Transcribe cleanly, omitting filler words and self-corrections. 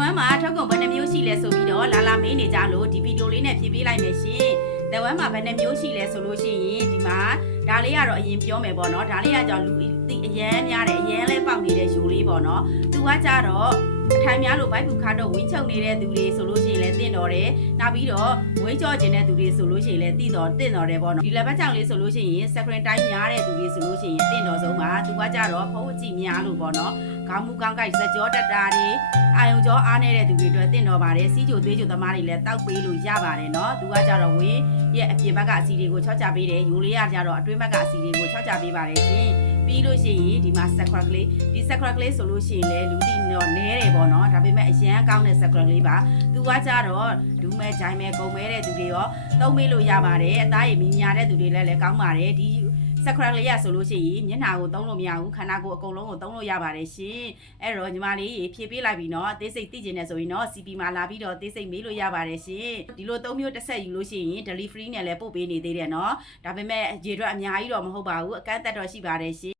ဝမ်းမှာထုတ်ကုန်ဘယ်နှမျိုးရှိလဲဆိုပြီးတော့လာမေးနေကြလို့ဒီဗီဒီယိုလေးနဲ့ဖြည့်ပေးလိုက်မယ်ရှင်တဝမ်းမှာဘယ်နှမျိုးရှိလဲဆိုလို့ရှိရင်ဒီမှာဒါလေးကတော့အရင်ပြောမယ်ပေါ့နော်ဒါလေးကကြောင့်လူအရန်များတယ်အရန်လဲပေါက်နေတဲ့ယူလေးပေါ့နော်သူကကြတော့အထိုင်များလို့ဘိုက်ကူခါတော့ဝင်းချုပ်နေတဲ့သူတွေဆိုလို့ရှိရင်လည်းတင့်တော်တယ်နောက်ပြီးတော့ဝင်းကြော့ကျင်တဲ့သူတွေဆိုလို့ရှိရင်လည်းတင့်တော်တယ်ပေါ့နော်ဒီလက်ပတ်ကြောင်လေးဆိုလို့ရှိရင်စကရင်တိုင်းများတဲ့သူတွေဆိုလို့ရှိရင်တင့်တော်ဆုံးပါသူကကြတော့ဖုံးအကြည့်များလို့ပေါ့နော်ခေါင်းမူကောင်းကိုက်စကြောတက်တာတွေအာယုံကြောအားနေတဲ့သူတွေအတွက်တင့်တော်ပါတယ်စီးကြိုသွေးကြိုသမားတွေလည်းတောက်ပေးလို့ရပါတယ်နော်သူကကြတော့ဝင်းရဲ့အပြင်ဘက်ကအစီတွေကိုချော့ချပေးတယ်ယူလေးရကြတော့အတွင်းဘက်ကအစီတွေကိုချော့ချပေးပါတယ်ရှင်ပြီးလို့ရှိရင်ဒီမှာ secret လေးဒီ secret လေးဆိုလို့ရှိရင်လည်းလူတီတော့နဲတယ်ပေါ့နော်ဒါပေမဲ့အရန်ကောင်းတဲ့ secret လေးပါသူကကြတော့ဒူးမဲဂျိုင်းမဲကုန်မဲတဲ့သူတွေရောသုံးပေးလို့ရပါတယ်အသားရည်မီညာတဲ့သူတွေလည်းကောင်းပါတယ်ဒီsecret လေးရဆိုလို့ရှိရင်မျက်နှာကိုသုံးလို့မရဘူးခန္ဓာကိုယ်အကုန်လုံးကိုသုံးလို့ရပါတယ်ရှင်အဲ့တော့ညီမလေးဖြည့်ပေးလိုက်ပြီနော်အသေးစိတ်သိကျင်နေဆိုရင်တော့ CP မှာလာပြီးတော့အသေးစိတ်မေးလို့ရပါတယ်ရှင်ဒီလို၃မျိုးတစ်ဆက်ယူလို့ရှိရင် delivery နဲ့လည်းပို့ပေးနေသေးတယ်နော်ဒါပေမဲ့ရေအတွက်အများကြီးတော့မဟုတ်ပါဘူးအကန့်အသတ်တော့ရှိပါတယ်ရှင်